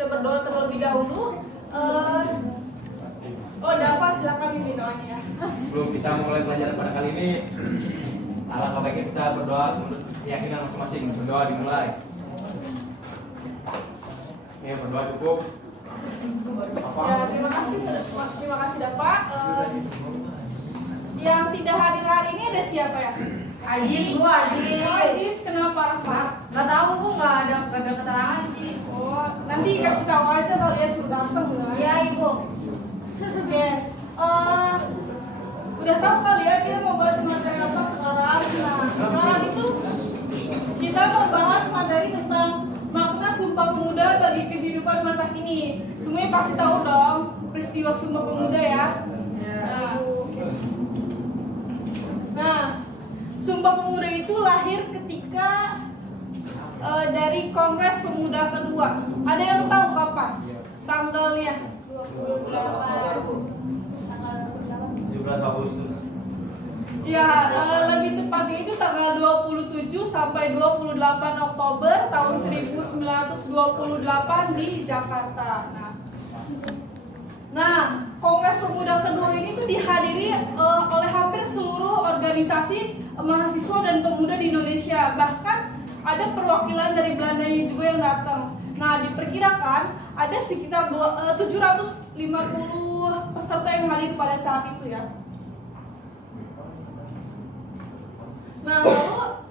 kita berdoa terlebih dahulu. Dafa, silakan mimpin doanya ya. Sebelum kita mulai pelajaran pada kali ini, alangkah baiknya kita berdoa menurut keyakinan masing-masing. Berdoa dimulai. Ya, berdoa cukup. Ya, terima kasih Dafa. Yang tidak hadir hari ini ada siapa ya? Ajis, Bu, Ajis. Ajis, kenapa Rafa? Nggak tahu, Bu, nggak ada keterangan sih. Nanti kasih tahu aja kalau dia sudah datang ya. Iya, Ibu. Oke. Udah tahu kali ya kita mau bahas materi apa sekarang. Nah, sekarang itu kita mau bahas materi tentang makna Sumpah Pemuda bagi kehidupan masa kini. Semuanya pasti tahu dong peristiwa Sumpah Pemuda ya. Nah, Sumpah Pemuda itu lahir ketika dari Kongres Pemuda kedua. Ada yang tahu kapan? Tanggalnya? 17 Agustus. Ya, lebih tepatnya itu tanggal 27 sampai 28 Oktober tahun 1928 di Jakarta. Nah, Kongres Pemuda kedua ini tuh dihadiri oleh hampir seluruh organisasi mahasiswa dan pemuda di Indonesia. Bahkan ada perwakilan dari Belanda juga yang datang. Nah, diperkirakan ada sekitar 750 peserta yang hadir pada saat itu ya. Nah, lalu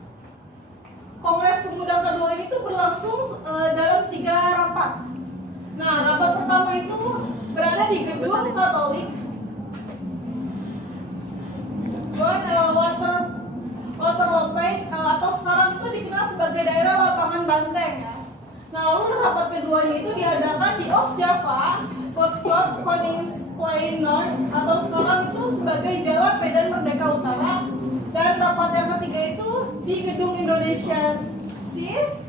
Kongres Pemuda kedua ini tuh berlangsung dalam 3 rapat. Nah, rapat pertama itu berada di Gedung Katolik Waterloo atau sekarang itu dikenal sebagai daerah lapangan Banteng ya. Nah, lalu rapat keduanya itu diadakan di Oost-Java, Postcode Koningsplein atau sekarang itu sebagai Jalan Medan Merdeka Utara. Dan rapat yang ketiga itu di Gedung Indonesia SIS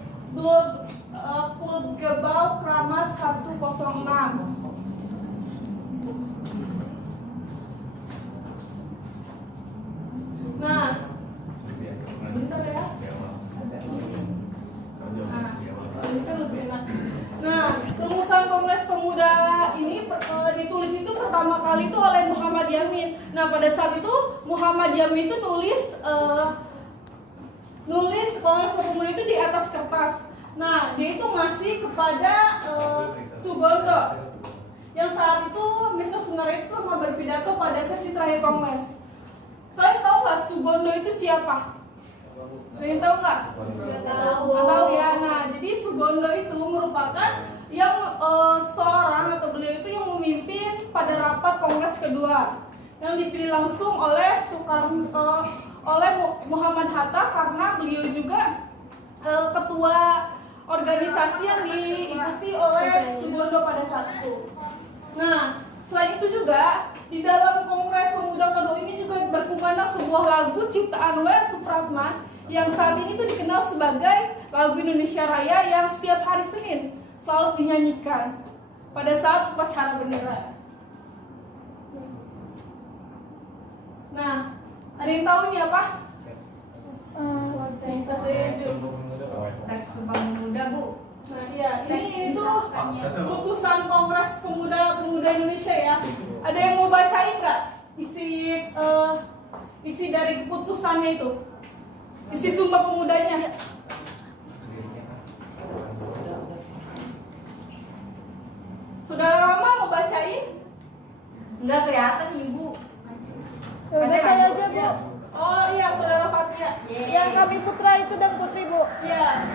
Klubgebouw Kramat 106. Nah, bentar ya. Ini kan lebih enak. Nah, rumusan Kongres Pemuda ini ditulis itu pertama kali itu oleh Muhammad Yamin. Nah, pada saat itu Muhammad Yamin itu nulis Kongres Pemuda itu di atas kertas. Nah, dia itu ngasih kepada Sugondo. Yang saat itu Mr. Sunaryo itu mau berpidato pada sesi terakhir Kongres. Kalian tahu nggak Sugondo itu siapa? Kalian tahu nggak? Nggak tahu ya. Nah, jadi Sugondo itu merupakan yang seorang atau beliau itu yang memimpin pada rapat Kongres kedua yang dipilih langsung oleh oleh Muhammad Hatta karena beliau juga ketua organisasi yang diikuti oleh Sugondo pada saat itu. Nah, selain itu juga di dalam Kongres Pemuda kedua ini juga berkumandang sebuah lagu ciptaan W. Supratman yang saat ini tuh dikenal sebagai lagu Indonesia Raya yang setiap hari Senin selalu dinyanyikan pada saat upacara bendera. Nah, ada yang tahu ini apa? Bisa saya Teks Sumpah Pemuda, Bu. Nah, iya, ini itu putusan Kongres Pemuda Indonesia ya. Ada yang mau bacain nggak isi dari keputusannya itu? Isi Sumpah Pemudanya. Saudara Rama mau bacain? Nggak kelihatan, Ibu. Saya aja, Bu. Oh iya, Saudara Fatia. Yang kami putra itu dan putri, Bu. Iya.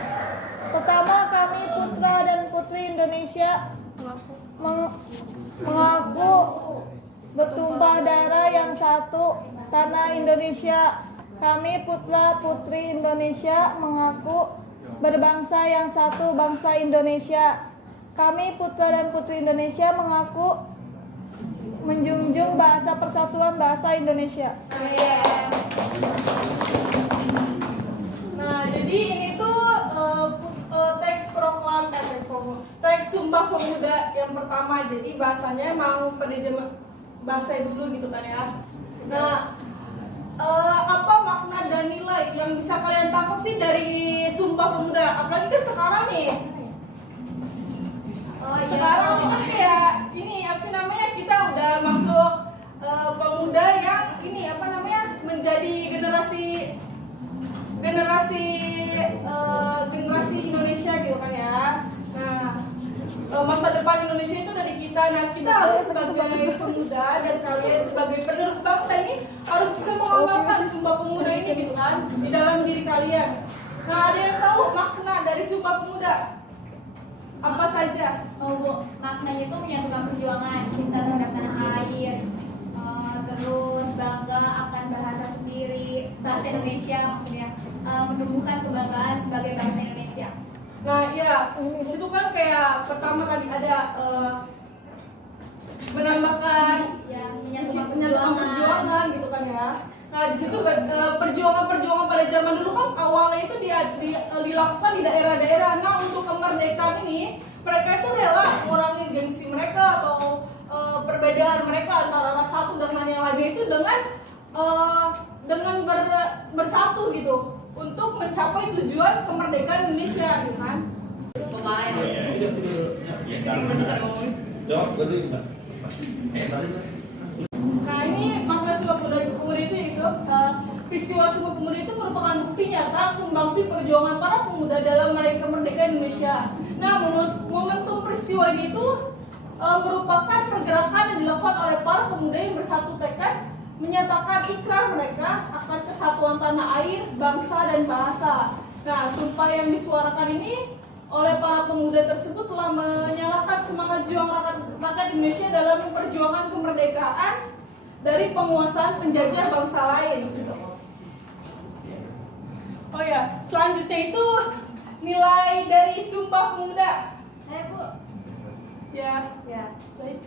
Pertama, kami putra dan putri Indonesia mengaku bertumpah darah yang satu tanah Indonesia. Kami putra putri Indonesia mengaku berbangsa yang satu bangsa Indonesia. Kami putra dan putri Indonesia mengaku menjunjung bahasa persatuan bahasa Indonesia. Nah, jadi ini tuh teks Sumpah Pemuda yang pertama. Jadi bahasanya mau pendidikan bahasa dulu gitu kan ya. Nah, apa makna dan nilai yang bisa kalian tangkap sih dari Sumpah Pemuda? Apalagi kan sekarang nih Oh, iya. Sekarang kita kayak ini apa sih namanya, kita udah masuk pemuda yang ini apa namanya menjadi generasi Indonesia gitu kan ya. Nah, masa depan Indonesia itu dari kita. Nah, kita harus sebagai pemuda dan kalian sebagai penerus bangsa ini harus bisa mengamalkan Sumpah Pemuda ini gitu kan di dalam diri kalian. Nah, ada yang tahu makna dari Sumpah Pemuda? Apa saja? Oh Bu, maknanya itu menyatukan perjuangan, cinta terhadap tanah air, terus bangga akan bahasa sendiri, bahasa Indonesia maksudnya, menumbuhkan kebanggaan sebagai bangsa Indonesia. Nah, ya, di situ kan kayak pertama tadi ada menambahkan Ya, menyatukan menyatukan perjuangan gitu kan ya. Nah, di situ perjuangan pada zaman dulu kan awalnya itu dilakukan di daerah-daerah. Nah, untuk kemerdekaan ini mereka itu rela ngurangin gengsi mereka atau perbedaan mereka antara ras satu dengan yang lainnya itu dengan bersatu gitu untuk mencapai tujuan kemerdekaan Indonesia gitu kan. Nah, ini makna Sumpah Pemuda itu peristiwa Sumpah Pemuda itu merupakan bukti nyata sumbangsi perjuangan para pemuda dalam meraih kemerdekaan Indonesia. Nah, momentum peristiwa ini itu merupakan pergerakan yang dilakukan oleh para pemuda yang bersatu tekad menyatakan ikrar mereka akan kesatuan tanah air, bangsa dan bahasa. Nah, sumpah yang disuarakan ini oleh para pemuda tersebut telah menyalakan semangat juang rakyat Indonesia dalam memperjuangkan kemerdekaan dari penguasaan penjajah bangsa lain. Oh ya, selanjutnya itu nilai dari Sumpah Pemuda. Saya Bu, Ya, baik.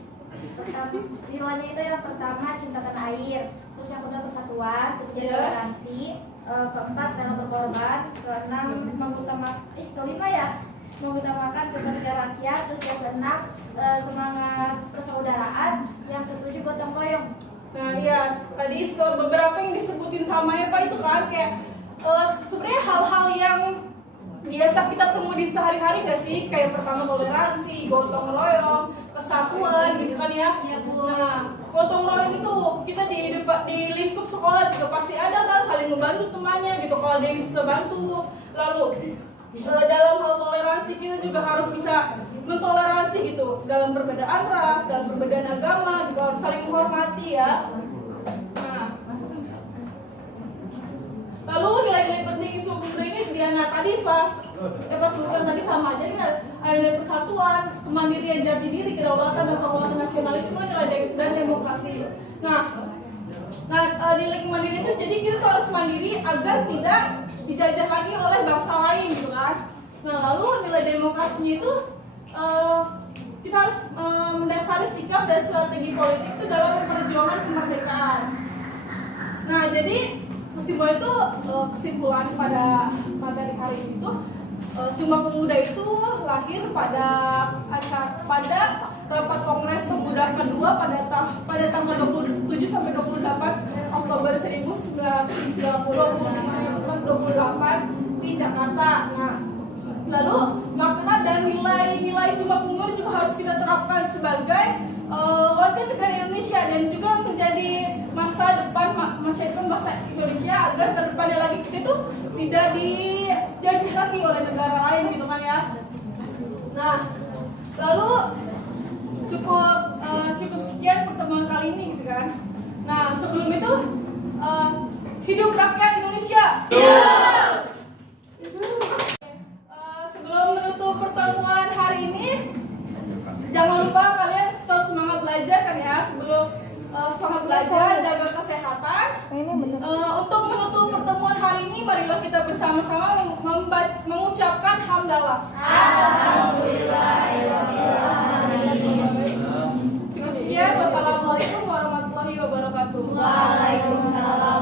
Nilainya itu yang pertama cinta tanah air, terus yang kedua persatuan, ketiga toleransi, keempat rela berkorban, kelima mengutamakan kepentingan rakyat, terus yang keenam semangat persaudaraan, yang ketujuh gotong royong. nah ya tadi beberapa yang disebutin sama Eva itu kan kayak sebenarnya hal-hal yang biasa kita temui di sehari-hari nggak sih, kayak pertama toleransi, gotong royong, kesatuan gitu kan ya. Iya Bu. Nah, gotong royong itu kita di lingkup sekolah juga pasti ada kan, saling membantu temannya gitu kalau ada yang susah bantu. Lalu dalam hal toleransi kita juga harus bisa mentoleransi gitu dalam perbedaan ras, dalam perbedaan agama gitu, harus saling menghormati ya. Nah, lalu nilai-nilai penting Sumpah Pemuda ini Diana tadi pas sebutkan tadi sama aja nih, ada nilai persatuan, kemandirian jati diri, kedaulatan dan penguatan nasionalisme, nilai dan demokrasi. Nah, nilai kemandirian itu jadi kita tuh harus mandiri agar tidak dijajah lagi oleh bangsa lain gitu kan. Nah, lalu nilai demokrasinya itu kita harus mendasari sikap dan strategi politik itu dalam perjuangan kemerdekaan. Nah, jadi kesimpulan pada materi hari ini itu Sumpah Pemuda itu lahir pada rapat Kongres Pemuda kedua pada tanggal 27 sampai 28 Oktober 1928 di Jakarta. Nah, lalu makna dan nilai Sumpah Pemuda juga harus kita terapkan sebagai warga negara Indonesia dan juga menjadi masa depan bangsa Indonesia agar kedepannya lagi kita itu tidak dijajah lagi oleh negara lain gitu kan ya. Nah, lalu cukup sekian pertemuan kali ini gitu kan. Nah, sebelum itu hidup rakyat Indonesia. Sebelum menutup pertemuan hari ini, jangan lupa kalian tetap semangat belajar kan ya. Sebelum semangat belajar, jaga kesehatan. Untuk menutup pertemuan hari ini, marilah kita bersama-sama mengucapkan hamdalah. Cukup sekian. Wassalamualaikum warahmatullahi wabarakatuh. Waalaikumsalam.